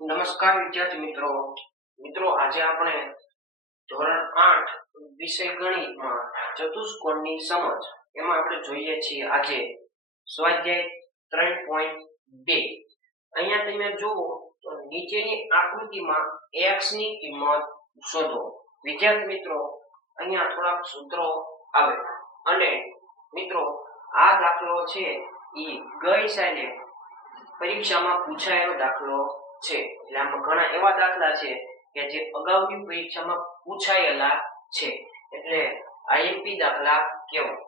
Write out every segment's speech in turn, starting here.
નમસ્કાર વિદ્યાર્થી મિત્રો આજે આપણે ધોરણ 8 વિષય ગણિતમાં ચતુષ્કોણની સમજ એમાં આપણે જોઈએ છીએ આજે સ્વાધ્યાય 3.2 અહીંયા તમે જુઓ તો નીચેની આકૃતિમાં x ની કિંમત શોધો વિદ્યાર્થી મિત્રો અહીંયા થોડાક સૂત્રો આવે અને મિત્રો આ દાખલો છે ઈ ગઈ સાલે પરીક્ષામાં પૂછાયેલો દાખલો છે એટલે આમાં ઘણા એવા દાખલા છે કે જે અગાઉની પરીક્ષામાં પૂછાયેલા છે એટલે આઈએમપી દાખલા કહેવાય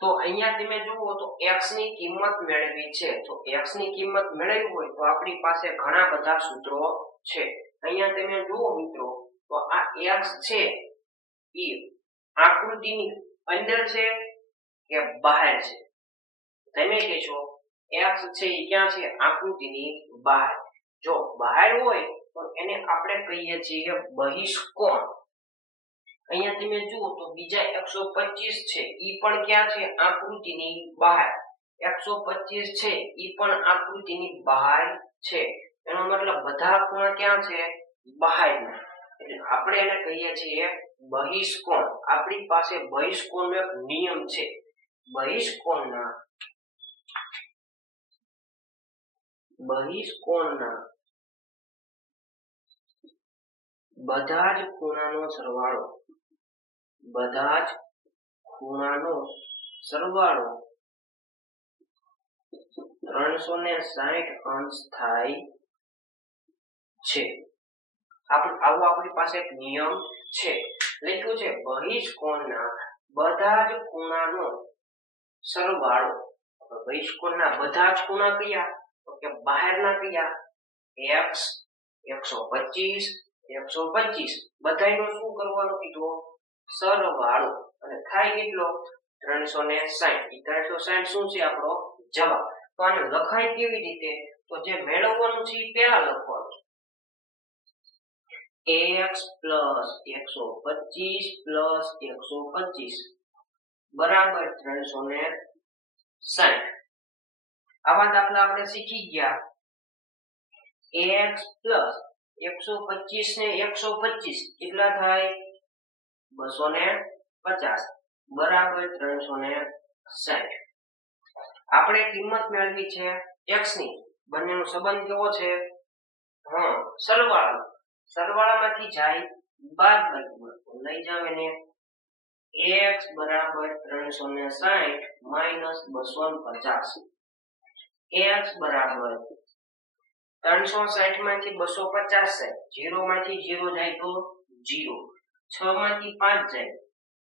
તો અહીંયા તમે જુઓ તો x ની કિંમત મેળવવી છે તો x ની કિંમત મેળવવી હોય તો આપણી પાસે ઘણા બધા સૂત્રો છે અહીંયા તમે જુઓ મિત્રો તો આ x છે ઈ આકૃતિની અંદર છે કે બહાર છે તમે કહેશો x છે ઈ ક્યાં છે આકૃતિની બહાર જો બહાર હોય તો એને આપણે કહીએ છીએ બહિષ્કોણ અહીંયા તમે જુઓ તો બીજા 125 છે ઈ પણ ક્યાં છે આકૃતિની બહાર 125 છે ઈ પણ આકૃતિની બહાર છે એનો મતલબ બધા ખૂણા ક્યાં છે બહારના એટલે આપણે એને કહીએ છીએ બહિષ્કોણ આપણી પાસે બહિષ્કોણનો એક નિયમ છે બહિષ્કોણના બધા જ ખૂણાનો સરવાળો 360 અંશ થાય છે આવો આપણી પાસે એક નિયમ છે લખ્યું છે બહિષ્કોણના બધા જ ખૂણાનો સરવાળો બહિષ્કોણના બધા જ ખૂણા કયા તો કે બહારના કયા x 125 બધાયનો શું કરવાનો કીધું સરવાળો અને થાય કેટલો 360 360 શું છે આપણો જવાબ તો આને લખાય કેવી રીતે તો જે મેળવવાનું છે એ પહેલા લખવાનું x 125 બરાબર 360 આવા દાખલા આપણે શીખી ગયા x 125 ને 125 કેટલા થાય 250 બરાબર 360 આપણે કિંમત મેળવી છે x ની બંનેનો સંબંધ કેવો છે સરવાળામાંથી જાય બાદબાકી લઈ જાવ એને x બરાબર 360 250 x બરાબર 360 માંથી 250 જાય 0 માંથી 0 જાય તો 0 6 માંથી 5 જાય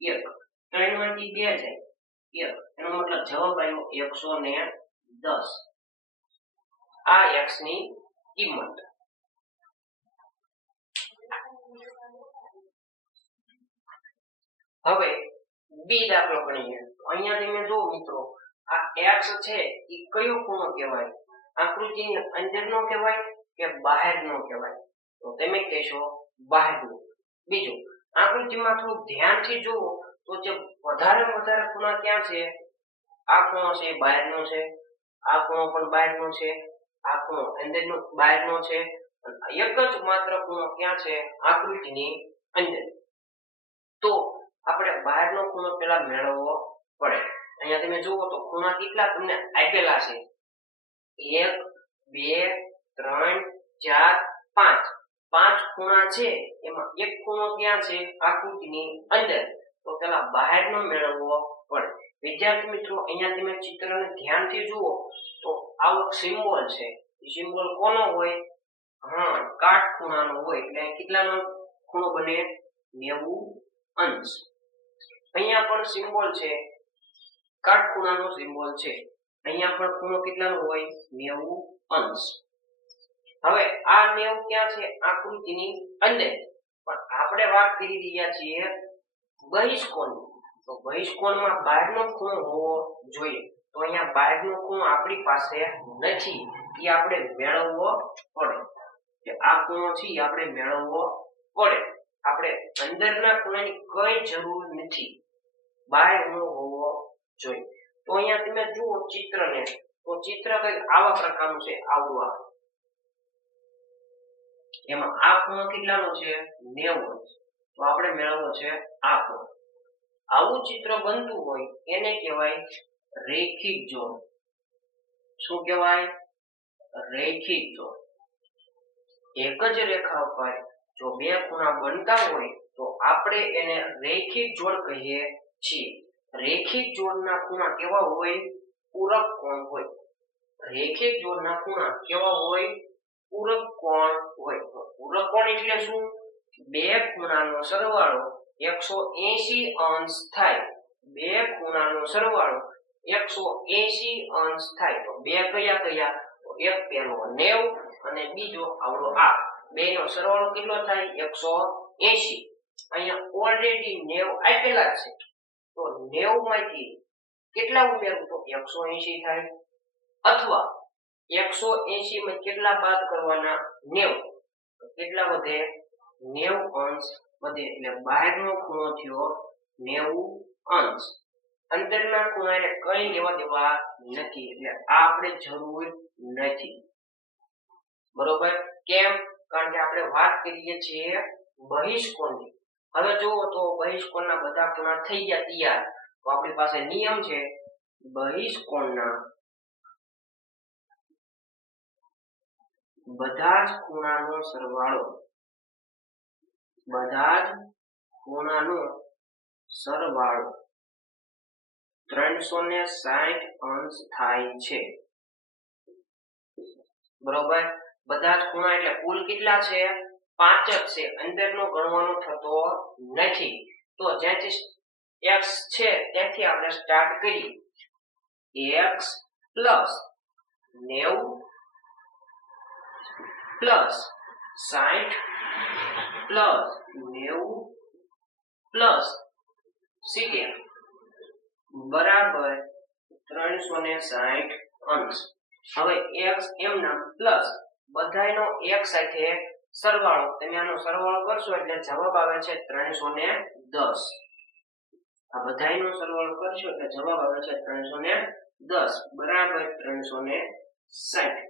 1 3 માંથી 2 જાય 1 એનો મતલબ જવાબ આવ્યો 110 આ x ની કિંમત હવે બી દાખલો ગણીએ અહીંયા તમે જો મિત્રો આ x છે ઈ કયો ખૂણો કહેવાય આકૃતિની અંદરનો કહેવાય કે બહારનો કહેવાય તો તમે કહેશો બહારનો બીજું આકૃતિમાં થોડું ધ્યાનથી જુઓ તો જે વધારે ખૂણા ક્યાં છે આ ખૂણો છે બહારનો છે આ ખૂણો પણ બહારનો છે આ ખૂણો અંદરનો બહારનો છે એક જ માત્ર ખૂણો ક્યાં છે આકૃતિની અંદર તો આપણે બહારનો ખૂણો પહેલા મેળવવો પડે અહીંયા તમે જુઓ તો ખૂણા કેટલા તમને આપેલા છે 1 2 3 4 5 5 ખૂણા છે એમાં એક ખૂણો ક્યાં છે આકૃતિની અંદર તો પેલા બહારનો મેળવવો પડે વિદ્યાર્થી મિત્રો અહીંયા તમે ચિત્રને ધ્યાનથી જુઓ તો આવો સિમ્બોલ છે એ સિમ્બોલ કોનો હોય કાટખૂણાનો હોય એટલે કેટલાનો ખૂણો બને 90 અંશ અહીંયા પણ સિમ્બોલ છે કાટખૂણાનો સિમ્બોલ છે અહીંયા પણ ખૂણો કેટલાનો હોય 90 અંશ હવે આ 90 ક્યાં છે આકૃતિની અંદર પણ આપણે વાત કરી રહ્યા છીએ બહિષ્કોણની તો બહિષ્કોણમાં બહારનો ખૂણો હોવો જોઈએ તો અહીંયા બહારનો ખૂણો આપણી પાસે નથી એ આપણે મેળવવો પડે કે આ ખૂણો છે આપણે મેળવવો પડે આપણે અંદરના ખૂણાની કઈ જરૂર નથી બહારનો હોવો જોઈએ તો અહીંયા તમે જુઓ ચિત્રને તો ચિત્ર કંઈક આવા પ્રકારનું છે આવડું આવે એમાં આ ખૂણો કેટલાનો છે 90 અંશ. તો આપણે મેળવવો છે આ ખૂણો. આવું ચિત્ર બનતું હોય એને કહેવાય રેખિક જોડ. શું કહેવાય? રેખિક જોડ. એક જ રેખા ઉપર જો બે ખૂણા બનતા હોય તો આપણે એને રેખિક જોડ કહીએ છીએ. રેખિક જોડના ખૂણા કેવા હોય? પૂરક કોણ હોય. રેખિક જોડના ખૂણા કેવા હોય? પૂરક કોણ હોય. પૂરક કોણ એટલે શું? બે ખૂણાનો સરવાળો 180 અંશ થાય. બે ખૂણાનો સરવાળો 180 અંશ થાય. તો બે કયા કયા? તો એક પેલો 90 અને બીજો આવડો આ. બેનો સરવાળો કેટલો થાય? 180. અહીંયા ઓલરેડી 90 આપેલા છે. તો 90 માંથી કેટલા ઉમેરવું? તો 180 થાય. અથવા 180 માં કેટલા બાદ કરવાના? 90. તો કેટલા વધે? 90 અંશ વધે. એટલે બહારનો ખૂણો થયો 90 અંશ. અંદરના ખૂણાને કઈ લેવા દેવા નથી. એટલે આ આપણે જરૂર નથી. બરોબર? કેમ? કારણ કે આપણે વાત કરીએ છીએ બહિષ્કોણની. હવે જુઓ તો બહિષ્કોણના બધા ખૂણા થઈ ગયા તૈયાર. તો આપણી પાસે નિયમ છે બહિષ્કોણના બધા જ ખૂણાનો સરવાળો. બધા જ ખૂણાનો સરવાળો 360 અંશ થાય છે. બરોબર? બધા જ ખૂણા એટલે કુલ કેટલા છે? 5 જ છે. અંદરનો ગણવાનો થતો નથી. તો જ્યાંથી x છે ત્યાંથી આપણે સ્ટાર્ટ કરીએ. x plus 90 plus 60 plus 90 plus 70 બરાબર 360 અંશ. હવે x એમના પ્લસ બધાયનો એક સાથે સરવાળો. તમે આનો સરવાળો કરશો એટલે જવાબ આવે છે 310. આ બધાયનો સરવાળો કરશો એટલે જવાબ આવે છે 310 બરાબર 360.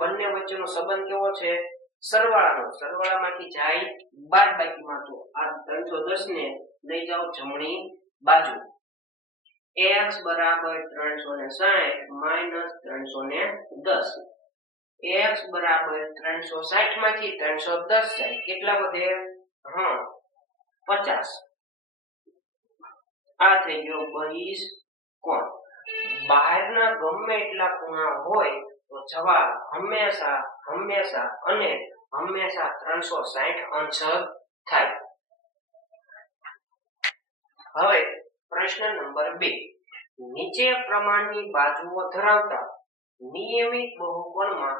બંને વચ્ચેનો સંબંધ કેવો છે? સરવાળાનો. સરવાળામાંથી જાય બાદબાકીમાં. તો આ 310 ને લઈ જાઓ જમણી બાજુ. x બરાબર 360 માઈનસ 310. x બરાબર 360 માંથી 310 જાય. કેટલા વધે? 50. આ થઈ ગયો બહિષ્કોણ. બહારના ગમે એટલા ખૂણા હોય તો જવાબ હંમેશા હંમેશા અને હંમેશા 360 અંશ થાય. હવે પ્રશ્ન નંબર 2. નીચે પ્રમાણની બાજુઓ ધરાવતા નિયમિત બહુકોણમાં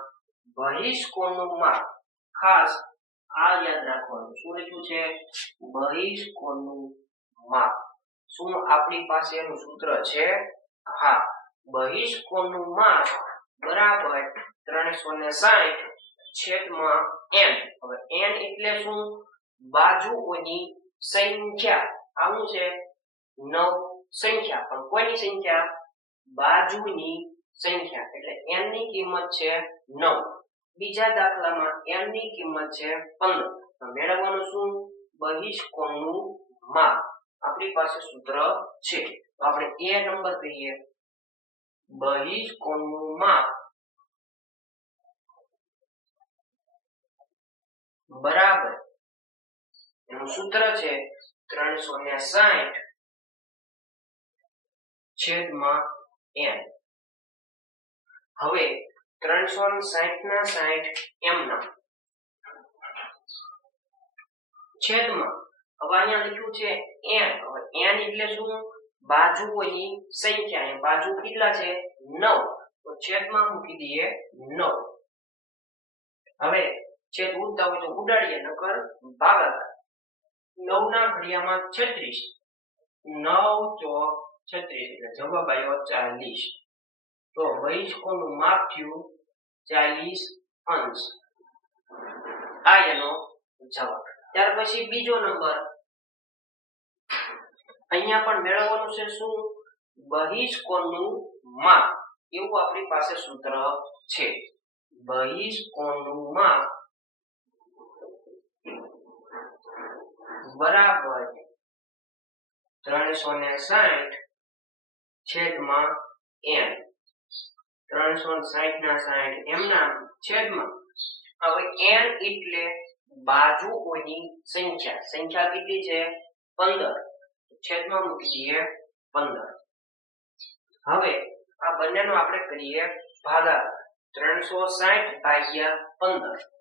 બહિષ્કોણનું માપ. ખાસ આ યાદ રાખવાનું. શું લખ્યું છે? બહિષ્કોણનું માપ. શું આપણી પાસે એનું સૂત્ર છે? હા. બહિષ્કોણનું માપ બરાબર 360 છેદમાં n. હવે n એટલે શું? બાજુઓની સંખ્યા. આવું છે 9 સંખ્યા. પણ કોઈની સંખ્યા? બાજુની સંખ્યા. એટલે n ની કિંમત છે 9. બીજા દાખલામાં n ની કિંમત છે 15. તો મેળવવાનું શું? બહિષ્કોણનું માપ. આપણી પાસે સૂત્ર છે. તો આપણે એ નંબર કહીએ. બહિષ્કોણનું માપ બરાબર એનું સૂત્ર છે 360 છેદમાં n. હવે 360 ના 60 એમના છેદમાં. હવે અહીંયા લખ્યું છે n. હવે n એટલે શું? બાજુઓની સંખ્યા. એ બાજુ કેટલા છે? 9. તો છેદમાં મૂકી દઈએ 9. હવે છેદ ઉડતા હોય તો ઉડાડીએ, નકર ભાગાકાર. 9 ના ઘડિયામાં 36. 9 ચોક 36 એટલે જવાબ આવ્યો 40. તો બહિષ્કોણનું માપ થયું 40 અંશ. આ એનો જવાબ. ત્યાર પછી બીજો નંબર. અહીંયા પણ મેળવવાનું છે શું? બહિષ્કોણનું માપ. એવું આપણી પાસે સૂત્ર છે. બહિષ્કોણનું માપ બરાબર 360 છેદમાં n 360 ના 60 એમના છેદમાં હવે n એટલે બાજુઓની સંખ્યા કેટલી છે 15 છેદમાં મૂકી દઈએ 15 હવે આ બંનેનો આપણે કરીએ ભાગાકાર 360 ભાગ્યા 15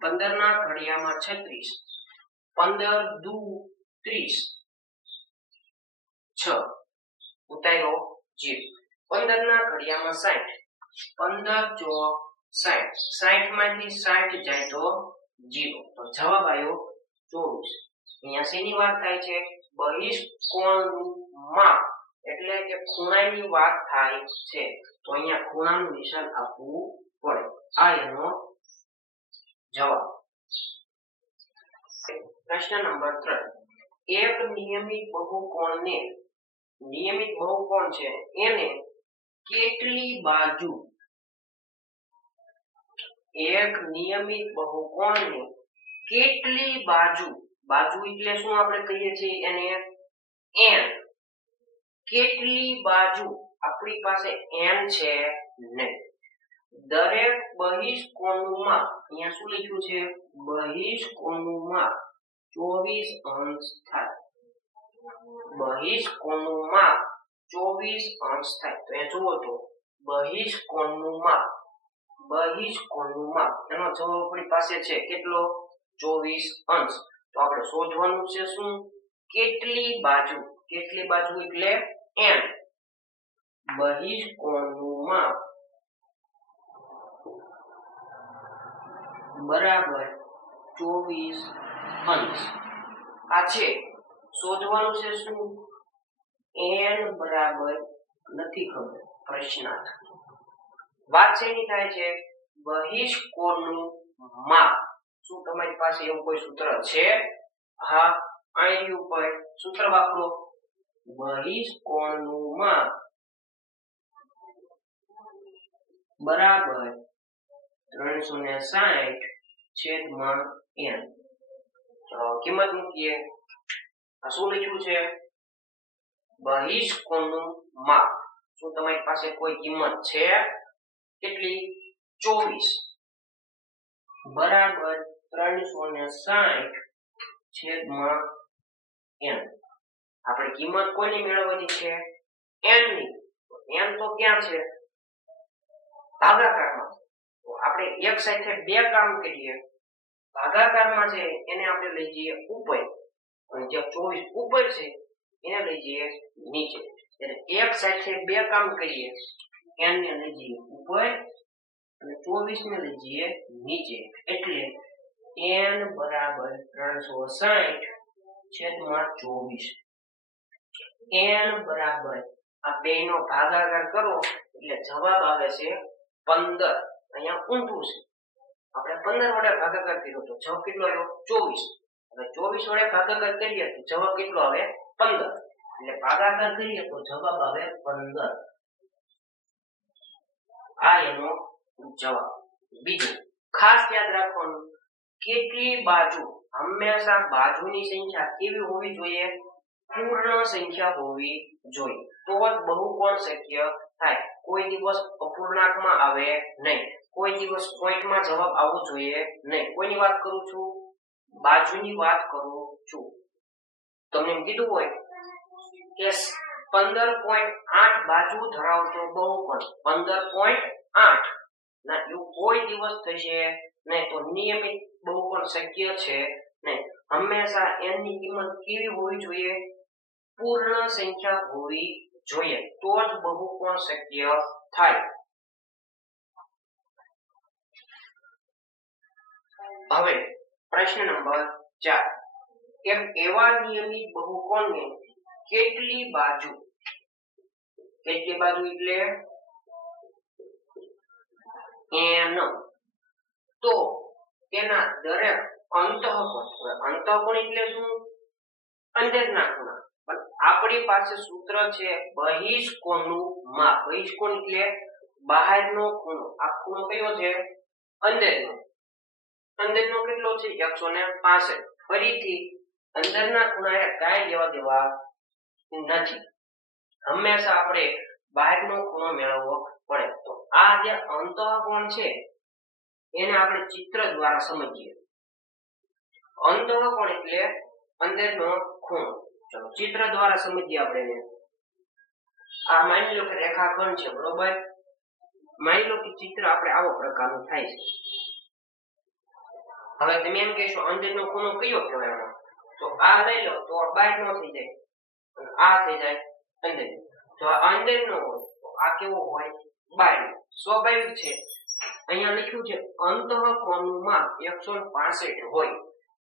15 ના ઘડિયામાં 36 15 દુ 30 6 ઉતાર્યો 0 15 ના ઘડિયામાં 60 15 ચોક 60 60 માંથી 60 જાય તો 0 તો જવાબ આવ્યો 24 અહીંયા શેની વાત થાય છે બહિષ્કોણનું માપ એટલે કે ખૂણાની વાત થાય છે તો અહીંયા ખૂણાનું નિશાન આપવું પડે આ એનો જવાબ પ્રશ્ન નંબર 3 એક નિયમિત બહુકોણ છે એને કેટલી બાજુ એક નિયમિત બહુકોણને કેટલી બાજુ એટલે શું આપણે કહીએ છીએ એને n કેટલી બાજુ આપણી પાસે n છે નહીં દરેક બહિષ્કોણનું માપ અહીંયા શું લખ્યું છે બહિષ્કોણનું માપ 24 અંશ થાય બહિષ્કોણનું માપ 24 અંશ થાય તો એ જુઓ તો બહિષ્કોણનું માપ એનો જવાબ આપણી પાસે છે કેટલો 24 અંશ તો આપણે શોધવાનું છે શું કેટલી બાજુ એટલે n બહિષ્કોણનું માપ બરાબર 24 અંશ આ છે શોધવાનું છે શું n બરાબર નથી ખબર પ્રશ્નાર્થ વાત શેની થાય છે બહિષ્કોણનું માપ શું તમારી પાસે એવું કોઈ સૂત્ર છે હા અહીં ઉપર સૂત્ર વાપરો બહિષ્કોણનું માપ બરાબર 360 છેદમાં n કિંમત મૂકીએ આ શું લખ્યું છે બહિષ્કોણનું માપ શું તમારી પાસે કોઈ કિંમત છે કેટલી 24 બરાબર 360 છેદમાં n આપણે કિંમત કોની મેળવવાની છે n ની n તો ક્યાં છે ભાગાકારમાં તો આપણે એક સાથે બે કામ કરીએ ભાગાકારમાં છે એને આપણે લઈ જઈએ ઉપર અને જે 24 ઉપર છે એને લઈ જઈએ નીચે એટલે એક સાથે બે કામ કરીએ n ને લઈ જઈએ ઉપર અને 24 ને લઈ જઈએ નીચે એટલે n બરાબર 360 છેદમાં 24 n બરાબર આ બેનો ભાગાકાર કરો એટલે જવાબ આવે છે 15 અહીંયા ઊંધું છે આપણે 15 વડે ભાગાકાર કર્યો તો જવાબ કેટલો આવ્યો 24 હવે 24 વડે ભાગાકાર કરીએ તો જવાબ કેટલો આવે 15 એટલે ભાગાકાર કરીએ તો જવાબ આવે 15 આ એનો જવાબ બીજું ખાસ યાદ રાખવાનું કેટલી બાજુ હંમેશા બાજુની સંખ્યા કેવી હોવી જોઈએ પૂર્ણ સંખ્યા હોવી જોઈએ તો જ બહુકોણ શક્ય થાય કોઈ દિવસ અપૂર્ણાંકમાં આવે નહીં કોઈ દિવસ પોઈન્ટમાં જવાબ આવવો જોઈએ નહીં કોઈની વાત કરું છું બાજુની વાત કરું છું તમને એમ કીધું હોય કે 15.8 બાજુ ધરાવતો બહુકોણ 15.8 ના એવું કોઈ દિવસ થશે નહીં તો નિયમિત બહુકોણ શક્ય છે નહીં હંમેશા n ની કિંમત કેવી હોવી જોઈએ પૂર્ણ સંખ્યા હોવી જોઈએ તો જ બહુકોણ શક્ય થાય હવે પ્રશ્ન નંબર 4 એક એવા નિયમિત બહુકોણને કેટલી બાજુ એટલે n તો તેના દરેક અંતઃકોણ એટલે શું અંદરના ખૂણા પણ આપણી પાસે સૂત્ર છે બહિષ્કોણનું માપ બહિષ્કોણ એટલે બહારનો ખૂણો આ ખૂણો કયો છે અંદરનો અંદરનો કેટલો છે 165. ફરીથી અંદરના ખૂણાએ કાંઈ લેવા દેવા નથી. હંમેશા આપણે બહારનો ખૂણો મેળવવો પડે. તો આ જે અંતઃકોણ છે એને આપણે ચિત્ર દ્વારા સમજીએ. અંતઃકોણ એટલે અંદરનો ખૂણો. ચલો ચિત્ર દ્વારા સમજીએ આપણે એને. આ માની લો કે રેખાખંડ છે, બરોબર. માની લો કે ચિત્ર આપણે આવો પ્રકારનું થાય છે. હવે તમે એમ કહેશો અંદરનો ખૂણો કયો કહેવાય? તો આ લઈ લો તો બહારનો થઈ જાય અને આ થઈ જાય અંદર. જો આ અંદરનો હોય તો આ કેવો હોય? બહારનો. સ્વાભાવિક છે. અહીંયા લખ્યું છે અંતઃકોણનું માપ 165 હોય.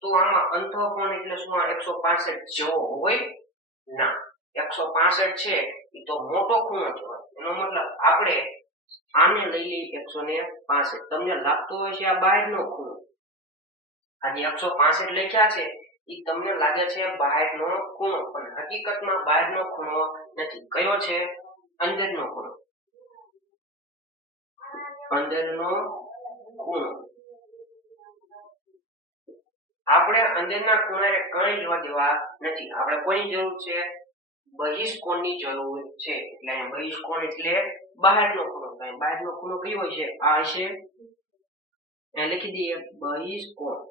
તો આમાં અંતઃકોણ એટલે શું? 165 જેવો હોય ના. 165 છે એ તો મોટો ખૂણો કહેવાય. એનો મતલબ આપણે આને લઈ લઈએ 165. તમને લાગતો હોય છે આ બહારનો ખૂણો. આ જે 165 લખ્યા છે એ તમને લાગે છે બહારનો ખૂણો, પણ હકીકતમાં બહારનો ખૂણો નથી. કયો છે? અંદરનો ખૂણો. અંદરનો ખૂણો. આપણે અંદરના ખૂણાને કંઈ લેવા દેવા નથી. આપણે કોની જરૂર છે? બહિષ્કોણની જરૂર છે. એટલે અહીંયા બહિષ્કોણ એટલે બહારનો ખૂણો. બહારનો ખૂણો કયો હોય છે? આ હશે. અહીંયા લખી દઈએ બહિષ્કોણ.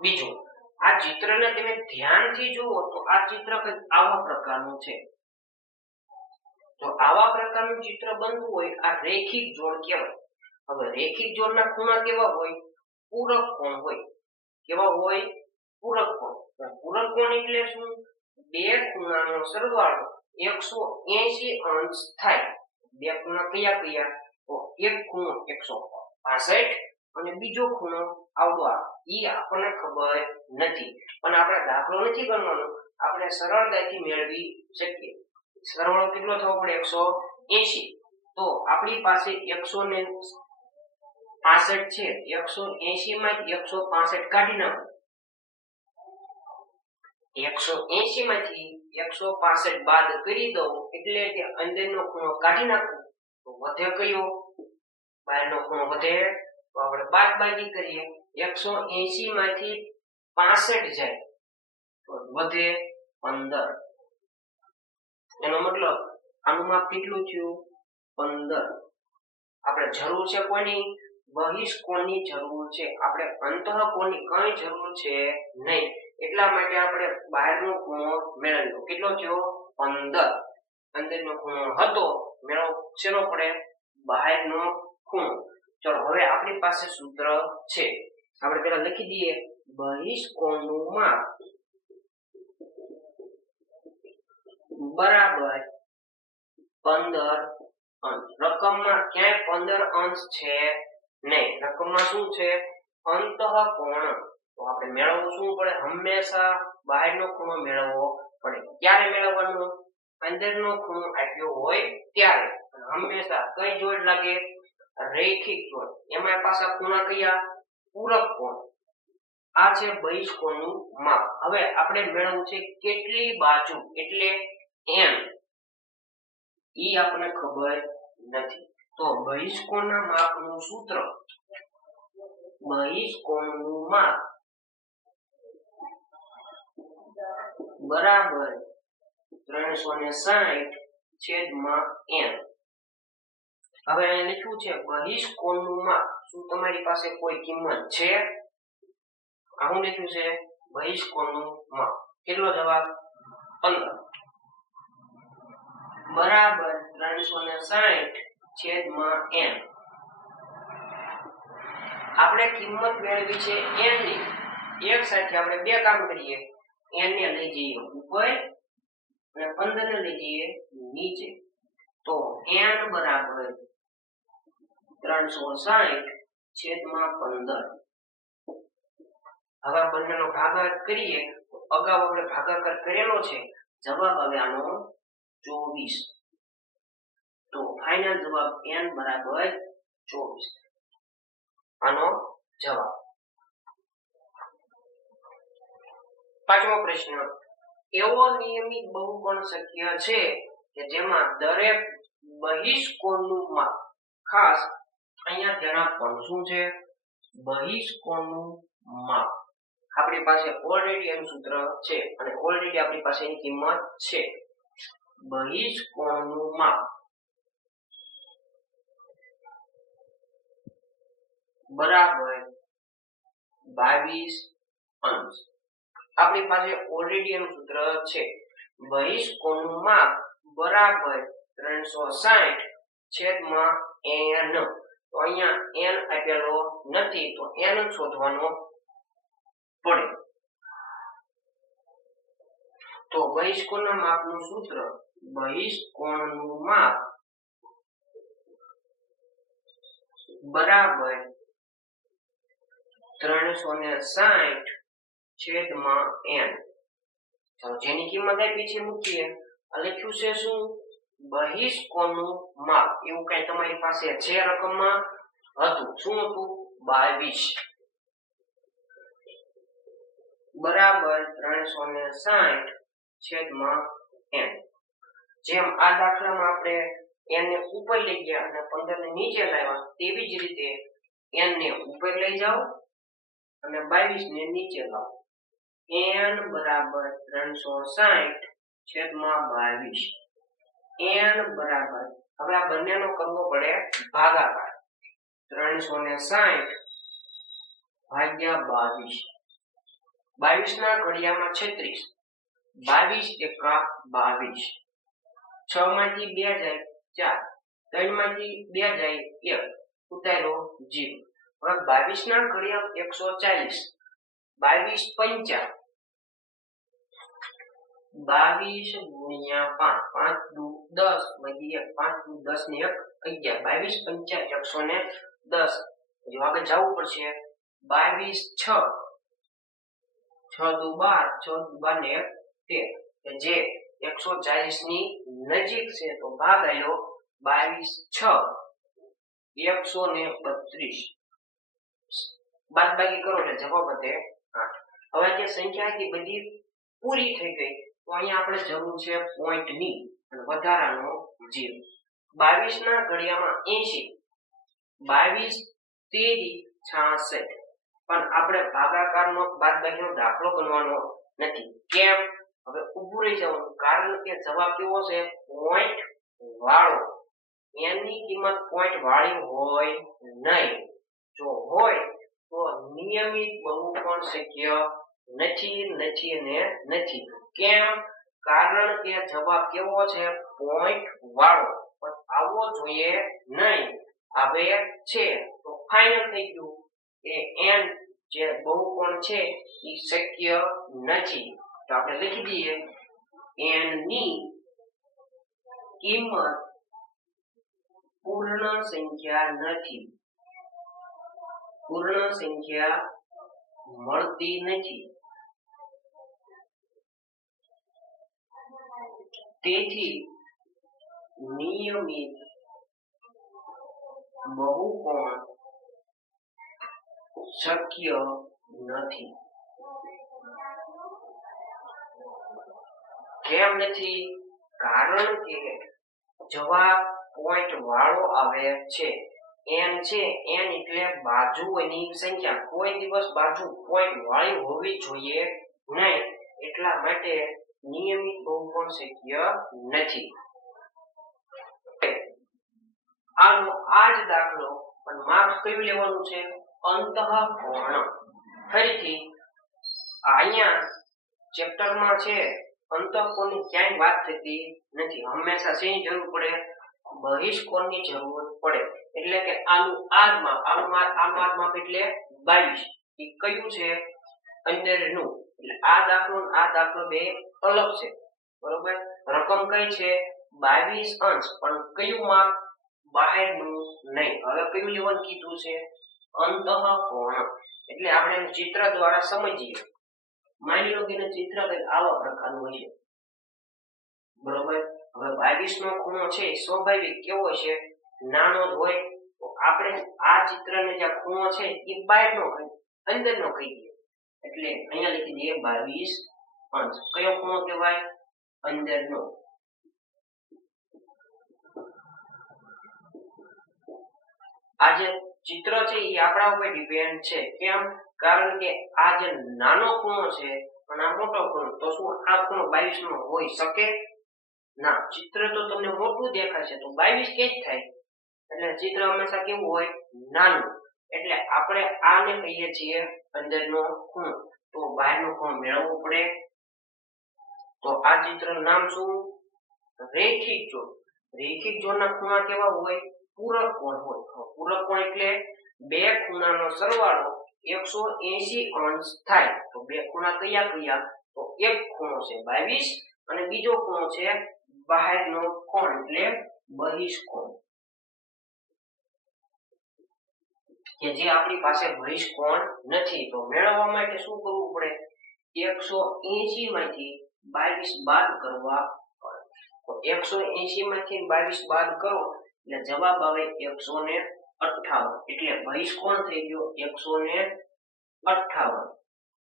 બીજું, આ ચિત્રને તમે ધ્યાનથી જુઓ તો આ ચિત્ર કંઈક આવા પ્રકારનું છે. જો આવા પ્રકારનું ચિત્ર બનતું હોય આ રેખિક જોડ કહેવાય. હવે રેખિક જોડના ખૂણા કેવા હોય? પૂરક કોણ હોય. કેવા હોય? પૂરક કોણ. પૂરક કોણ એટલે શું? બે ખૂણાનો સરવાળો 180 અંશ થાય. બે ખૂણા કયા કયા? તો એક ખૂણો 165 અને બીજો ખૂણો આવડો આવે. ઈ આપણને ખબર નથી, પણ આપણે દાખલો નથી ગણવાનો. આપણે સરળતાથી મેળવી શકીએ. સરવાળો કેટલો થવો પડે? 180. તો આપણી પાસે 165 છે. 180 માંથી 165 કાઢી નાખો. 180 માંથી 165 બાદ કરી દો એટલે કે અંદરનો ખૂણો કાઢી નાખો તો વધે કયો? બહારનો ખૂણો વધે. તો આપણે બાદબાકી કરીએ. 180 માંથી 65 જાય તો વધે 15. એનો મતલબ આનું માપ કેટલું થયું? 15. આપણે જરૂર છે કોની? બહિષ્કોણની જરૂર છે. આપણે અંતઃકોણની કઈ જરૂર છે નહીં. એટલા માટે આપણે બહારનો ખૂણો મેળવ્યો. કેટલો થયો? 15. અંદરનો ખૂણો હતો મેળવો શેનો પડે? બહારનો ખૂણો. ચલો હવે આપણી પાસે સૂત્ર છે. આપણે પહેલા લખી દઈએ બહિષ્કોણનું માપ બરાબર 15 અંશ. રકમમાં ક્યાંય 15 અંશ છે નહીં. રકમમાં શું છે? અંતઃકોણ. તો આપણે મેળવવું શું પડે? હંમેશા બહારનો ખૂણો મેળવવો પડે. ક્યારે મેળવવાનો? અંદરનો ખૂણો આપ્યો હોય ત્યારે. હંમેશા કઈ જોડ લાગે? રેખિક જોડ. એમાં પાછા ખૂણા કયા? પૂરક કોણ. આ છે બહિષ્કોણનું માપ. હવે આપણે મેળવવું છે કેટલી બાજુ એટલે n. ઈ આપણને ખબર નથી. તો બહિષ્કોણના માપનું સૂત્ર બહિષ્કોણનું માપ બરાબર 360 છેદમાં n. હવે અહીં લખ્યું છે બહિષ્કોણનું માપ. શું તમારી પાસે કોઈ કિંમત છે? આ શું લખ્યું છે? બહિષ્કોણનું માપ. કેટલો જવાબ? 15 બરાબર 360 છેદમાં n. આપણે કિંમત મેળવી છે n ની. એક સાથે આપણે બે કામ કરીએ. n ને લઈ જઈએ ઉપર અને 15 ને લઈ જઈએ નીચે. તો n બરાબર 360 છેદમાં 15. હવે બંનેનો ભાગાકાર કરીએ. અગાઉ આપણે ભાગાકાર કરેલો છે. જવાબ આવે આનો 24. તો ફાઇનલ જવાબ n બરાબર 24. આનો જવાબ. પાંચમો પ્રશ્ન. એવો નિયમિત બહુકોણ શક્ય છે કે જેમાં દરેક બહિષ્કોણનું માપ ખાસ અહીંયા ધ્યાન આપવાનું શું છે, બહિષ્કોણનું માપ. આપણી પાસે ઓલરેડી એનું સૂત્ર છે અને ઓલરેડી આપણી પાસે એની કિંમત છે. બહિષ્કોણનું માપ બરાબર 22 અંશ. આપણી પાસે ઓલરેડી એનું સૂત્ર છે. બહિષ્કોણનું માપ બરાબર 360 છેદમાં n. તો અહીંયા n આપેલો નથી તો n શોધવાનો પડે. તો બહિષ્કોણના માપનું સૂત્ર, બહિષ્કોણનું માપ બરાબર 360 છેદમાં n. તો જેની કિંમત આપી છે મૂકીએ. લખ્યું છે શું, બહિષ્કોણનું માપ. એવું કઈ તમારી પાસે છે રકમમાં હતું. શું હતું, 22 બરાબર 360 છેદમાં n. જેમ આ દાખલામાં આપણે n ને ઉપર લઈ ગયા અને 15 ને નીચે લાવ્યા, તેવી જ રીતે n ને ઉપર લઈ જાઓ અને 22 ને નીચે લાવો. n બરાબર 360 છેદમાં 22. n બરાબર, હવે આ બંનેનો કરવો પડે ભાગાકાર. 360 ભાગ્યા 22. 22 ના ઘડિયામાં 36. 22 એકા 22. 6 માંથી 2 જાય 4. 3 માંથી 2 જાય 1. ઉતારો 0. હવે 22 ના ઘડિયા 140. 22 પંચા 22 ગુણ્યા 5. 5 દુ 10 વધી 1. 5 દુ 10 ને 1 11. 22 પંચા 110. જો આગળ જવું પડશે. 22 6 6 દુ 12. 6 દુ 12 ને 1 13. જે 140 ની નજીક છે તો ભાગ આવ્યો. 22 6 132. બાદબાકી કરો એટલે જવાબ વધે 8. હવે જે સંખ્યા હતી બધી પૂરી થઈ ગઈ. તો અહીંયા આપણે જરૂર છે પોઈન્ટ ની અને વધારાનો 0. 22 ના ઘડિયામાં 80. 22 તેરી 66. પણ આપણે ભાગાકારનો બાદબાકીનો દાખલો ગણવાનો નથી. કેમ? હવે ઊભું રહી જવાનું, કારણ કે જવાબ કેવો છે, પોઈન્ટ વાળો. n ની કિંમત પોઈન્ટ વાળી હોય નહીં. જો હોય તો નિયમિત બહુકોણ શક્ય નથી. કેમ? કારણ કે જવાબ કેવો છે, પોઈન્ટ વાળો. પણ આવવો જોઈએ નહીં, આવે છે. તો ફાઇનલ થઈ ગયું કે n જે બહુકોણ છે એ શક્ય નથી. તો આપણે લખી દઈએ n ની કિંમત પૂર્ણ સંખ્યા નથી. પૂર્ણ સંખ્યા મળતી નથી. તેથી નિયમિત બહુકોણ શક્ય નથી. કેમ નથી? કારણ કે જવાબ પોઈન્ટ વાળો આવે છે. n છે, n એટલે બાજુઓની સંખ્યા. કોઈ દિવસ બાજુ પોઈન્ટ વાળી હોવી જોઈએ નહીં. એટલા માટે નિયમિત બહુકોણ શક્ય નથી. આ જ દાખલો પણ માપ કયું લેવાનું છે, અંતઃકોણ. ફરીથી અહીંયા ચેપ્ટરમાં છે અંતઃકોણની ક્યાંય વાત થતી નથી. હંમેશા શેની જરૂર પડે, બહિષ્કોણની જરૂર પડે. એટલે કે આનું આદ માપ એટલે 22. એ કયું છે, અંદરનું. એટલે આ દાખલો બે અલગ છે. બરોબર? રકમ કઈ છે, 22 અંશ. પણ કયું માપ, બહારનું નહીં. હવે કયું લેવાનું કીધું છે, અંતઃકોણ. એટલે આપણે એનું ચિત્ર દ્વારા સમજીએ. માની લો કે ચિત્ર કંઈક આવા પ્રકારનું હોય છે. બરોબર? હવે 22 નો ખૂણો છે સ્વાભાવિક કેવો છે, નાનો જ હોય. તો આપણે આ ચિત્રને જે ખૂણો છે એ બહારનો અંદરનો કહી દઈએ. એટલે અહીંયા લખી દઈએ 22 અંશ. કયો ખૂણો કહેવાય, અંદરનો. આ જે ચિત્ર છે એ આપણા ઉપર ડિપેન્ડ છે. કેમ? કારણ કે આ જે નાનો ખૂણો છે અને આ મોટો ખૂણો, તો શું આ ખૂણો 22 નો હોઈ શકે? ના. ચિત્ર તો તમને મોટું દેખાશે તો 22 કે જ થાય. એટલે ચિત્ર હંમેશા કેવું હોય? નાનું. એટલે આપણે આને કહીએ છીએ અંદરનો ખૂણો. તો બહારનો ખૂણો મેળવવો પડે. તો આ ચિત્રનું નામ શું? રેખિક જોડ. રેખિક જોડના ખૂણા કેવા હોય? પૂરક કોણ હોય. પૂરક કોણ એટલે બે ખૂણાનો સરવાળો 180 અંશ થાય. તો બે ખૂણા કયા કયા? તો એક ખૂણો છે 22 અને બીજો ખૂણો છે બહારનો કોણ એટલે બહિષ્કોણ. કે જે આપણી પાસે બહિષ્કોણ નથી. તો મેળવવા માટે શું કરવું પડે? 180 માંથી 22 બાદ કરવા પડે. તો 180 માંથી 22 બાદ કરો એટલે જવાબ આવે 158. એટલે બહિષ્કોણ થઈ ગયો 158.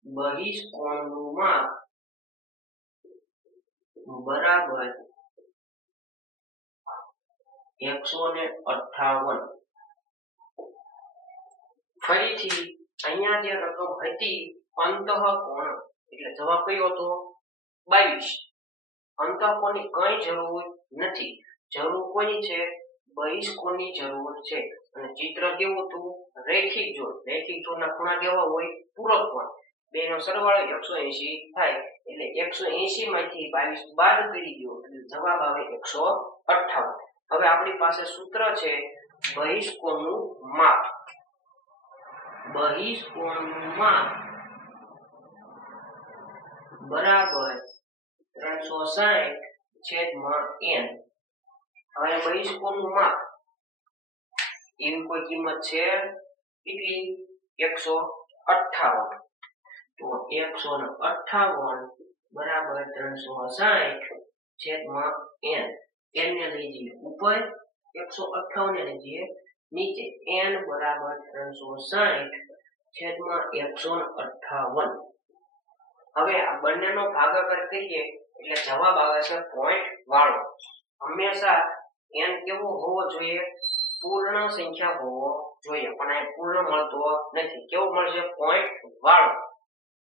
બહિષ્કોણનું માપ બરાબર 158. ફરીથી અહીંયા જે રકમ હતી અંતઃકોણ, એટલે જવાબ કયો હતો? 22. અંતઃકોણની કઈ જરૂર નથી. જરૂર કોની છે? બહિષ્કોણની જરૂર છે. અને ચિત્ર કેવું હતું? રેખિક જોડ. રેખિક જોડના ખૂણા કેવા હોય? પૂરક કોણ. બેનો સરવાળો 180 થાય. એટલે 180 માંથી 22 બાદ કરી દો એટલે જવાબ આવે 158. હવે આપણી પાસે સૂત્ર છે બહિષ્કોણનું માપ. બહિષ્કોણનું માપ બરાબર 360/n. હવે બહિષ્કોણનું માપ એવી કોઈ કિંમત છે કેટલી? 158. તો 158 બરાબર 360/n. n ને લઈ જઈએ ઉપર, 158 ને લઈ જઈએ નીચે. n બરાબર 360/158. હવે આ બંનેનો ભાગાકાર કરીએ એટલે જવાબ આવે છે પોઈન્ટ વાળો. હંમેશા n કેવો હોવો જોઈએ? પૂર્ણ સંખ્યા હોવો જોઈએ. પણ આ પૂર્ણ મળતો નથી. કેવો મળશે? પોઈન્ટ વાળો.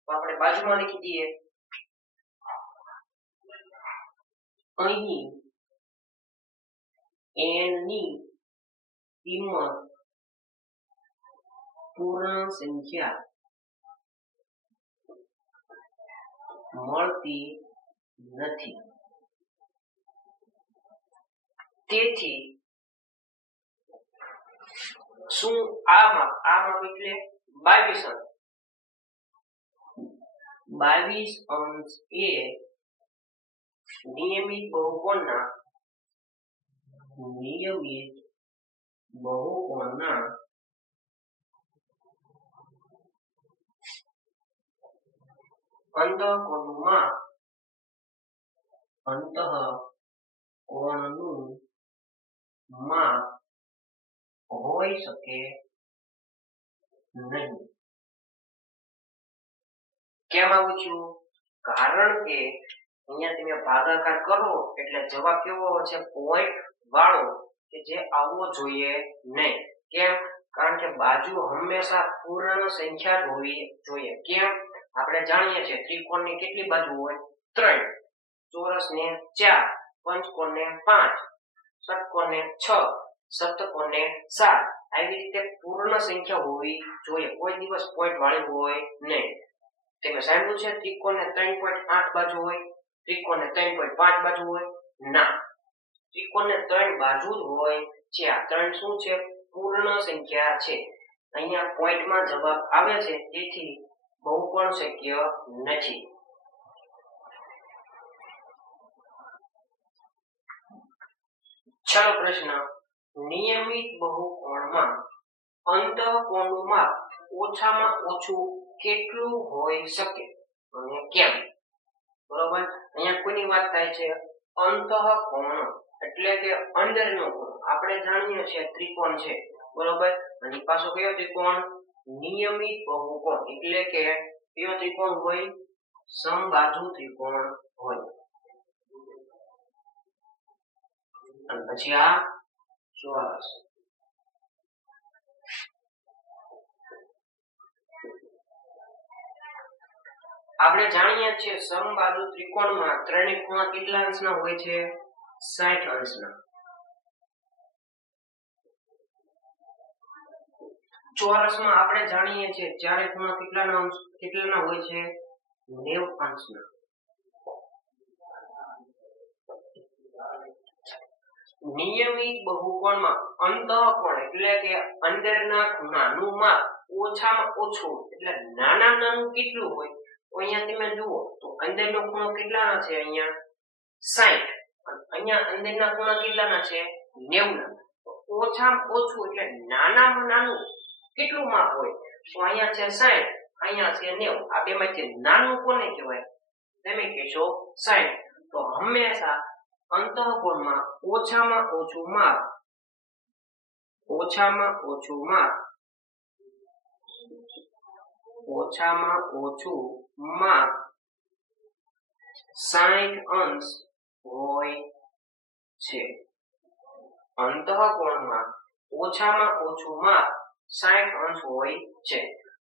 તો આપણે બાજુમાં લખી દઈએ. અહીં n ની કિંમત પૂર્ણ સંખ્યા મળતી નથી. તેથી શું આ માપ એટલે 22 અંશ. 22 અંશ એ નિયમિત બહુકોણના અંતઃકોણનું માપ હોઈ શકે નહીં. કેમ આવું છું? કારણ કે અહીંયા તમે ભાગાકાર કરો એટલે જવાબ કેવો છે? પોઈન્ટ વાળો, કે જે આવવો જોઈએ નહીં. કેમ? કારણ કે બાજુ હંમેશા પૂર્ણ સંખ્યા જ હોવી જોઈએ. કેમ? આપણે જાણીએ છીએ ત્રિકોણની કેટલી બાજુ હોય? 3, ચોરસને 4, પંચકોણને 5, ષટકોણને 6, સપ્તકોણને 7. આવી રીતે પૂર્ણ સંખ્યા હોવી જોઈએ. કોઈ દિવસ પોઈન્ટ વાળી હોય નહીં. તમે સાંભળ્યું છે ત્રિકોણને 3.8 બાજુ હોય, ત્રિકોણને 3.5 બાજુ હોય? ના, ત્રિકોણને 3 બાજુ જ હોય છે. આ 3 શું છે? પૂર્ણ સંખ્યા છે. અહીંયા પોઈન્ટમાં જવાબ આવે છે, તેથી બહુકોણ શક્ય નથી. છેલ્લો પ્રશ્ન. નિયમિત બહુકોણમાં અંતઃકોણનું માપ ઓછામાં ઓછું કેટલું હોઈ શકે અને કેમ? બરોબર. અહીંયા કોની વાત થાય છે? અંતઃકોણ એટલે કે અંદરનો કોણ. આપણે જાણીએ છીએ ત્રિકોણ છે, બરોબર. અને પાછો કયો ત્રિકોણ? નિયમિત બહુકોણ. એટલે કે કયો ત્રિકોણ હોય? સમબાજુ ત્રિકોણ હોય. અને પછી આ ચોરસ. આપણે જાણીએ છીએ સમબાજુ ત્રિકોણમાં ત્રણેય ખૂણા કેટલા અંશના હોય છે? 60 અંશના. ચોરસમાં આપણે જાણીએ છીએ ચારે ખૂણા કેટલાના હોય છે? 90 અંશના. નિયમિત બહુકોણમાં અંતઃકોણ એટલે કે અંદરના ખૂણાનું માપ ઓછામાં ઓછું એટલે નાનામાં નાનું કેટલું હોય? તો અહીંયા તમે જુઓ તો અંદરનો ખૂણો કેટલાના છે? અહીંયા 60 અને અહીંયા અંદરના ખૂણા કેટલાના છે? 90 ના. તો ઓછામાં ઓછું એટલે નાનામાં નાનું કેટલું માપ હોય? તો અહીંયા છે 60, અહીંયા છે 90. આ બેમાંથી નાનું કોને કહેવાય? તમે કહેશો 60. તો હંમેશા અંતઃકોણમાં ઓછામાં ઓછું માપ 60 અંશ હોય છે. અંતઃકોણમાં ઓછામાં ઓછું માપ 60 અંશ હોય છે.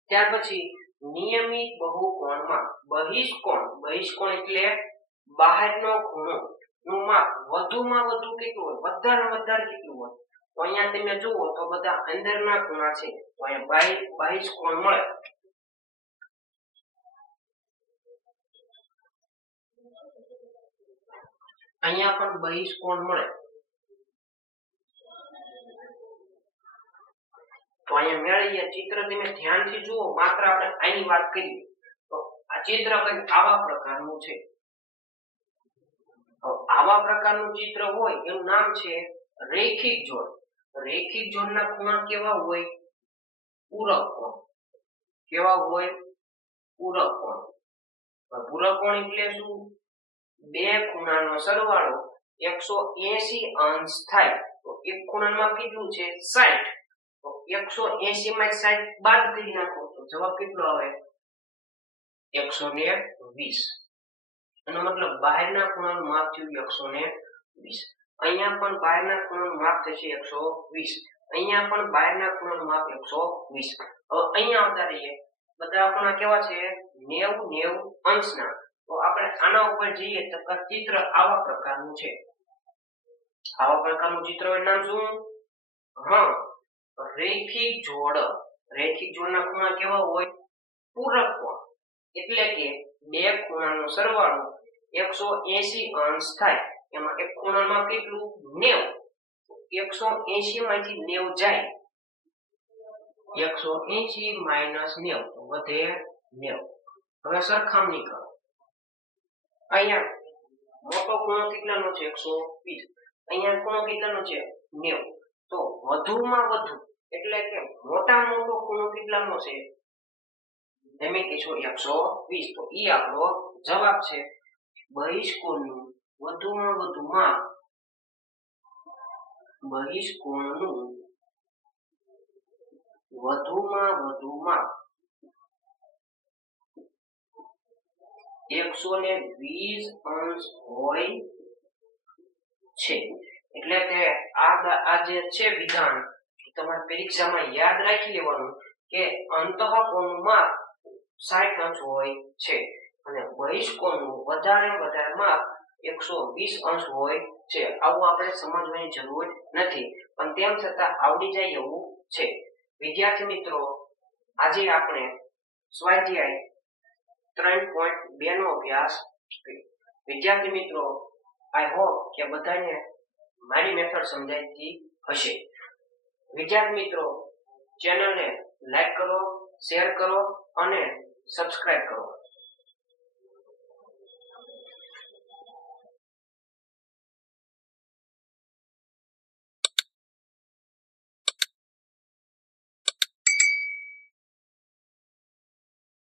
ત્યાર પછી નિયમિત બહુકોણમાં બહિષ્કોણ એટલે બહારનો ખૂણો નું માપ વધુમાં વધુ કેટલું હોય? વધારે કેટલું હોય? તો અહીંયા તમે જુઓ તો બધા અંદરના ખૂણા છે. તો અહીંયા બહિષ્કોણ મળે. અહીંયા પણ બહિષ્કોણ મળે. તો અહીંયા મેળવીએ ચિત્ર તમે ધ્યાનથી જુઓ. માત્ર આપણે આની વાત કરીએ તો આ ચિત્ર કંઈક આવા પ્રકારનું છે. આવા પ્રકારનું ચિત્ર હોય એનું નામ છે રેખિક જોડ. રેખિક જોડના ખૂણા કેવા હોય? પૂરક કોણ. કેવા હોય? પૂરક કોણ. પૂરક કોણ એટલે શું? બે ખૂણાનો સરવાળો 180 અંશ થાય. તો એક ખૂણામાં કેટલું છે? 60. તો 180 માં 60 બાદ કરી નાખો તો જવાબ કેટલો આવે? 120. એનો મતલબ બહારના ખૂણાનું માપ થયું 120. અહીંયા પણ બહારના ખૂણાનું માપ થશે 120. અહીંયા પણ બહારના ખૂણાનું માપ 120. હવે અહીંયા આવતા રહીએ. બધા ખૂણા કેવા છે? 90 અંશના. તો આપણે આના ઉપર જઈએ તો ચિત્ર આવા પ્રકારનું છે. આવા પ્રકારનું ચિત્ર એનું નામ શું? રેખિક જોડ. રેખિક જોડના ખૂણા કેવા હોય? પૂરક કોણ. એટલે કે બે ખૂણાનો સરવાળો 180 અંશ થાય. એમાં એક ખૂણામાં કેટલું? 90. 180 માંથી 90 જાય. 180 માઈનસ 90 તો વધે 90. હવે સરખામણી કરો. અહીંયા મોટો ખૂણો કેટલાનો છે? 120. અહીંયા ખૂણો કેટલાનો છે? 90. તો વધુમાં વધુ એટલે કે મોટો ખૂણો કેટલાનો છે? તમે કહેશો 120. તો ઈ આપણો જવાબ છે. બહિષ્કોણનું વધુમાં વધુ માપ 120 અંશ હોય છે. એટલે કે આ જે છે વિધાન તમારે પરીક્ષામાં યાદ રાખી લેવાનું કે અંતઃકોણનું માપ 60 અંશ હોય છે અને બહિષ્કોણનું વધારે માપ 120 અંશ હોય છે. આવું આપણે સમજવાની જરૂર નથી, પણ તેમ છતાં આવડી જાય એવું છે. વિદ્યાર્થી મિત્રો, આજે આપણે સ્વાધ્યાય 3.2 નો અભ્યાસ કર્યો. વિદ્યાર્થી મિત્રો, આઈ હોપ કે બધાને મારી મેથડ સમજાતી હશે. વિદ્યાર્થી મિત્રો, ચેનલને લાઈક કરો, શેર કરો અને સબસ્ક્રાઇબ કરો.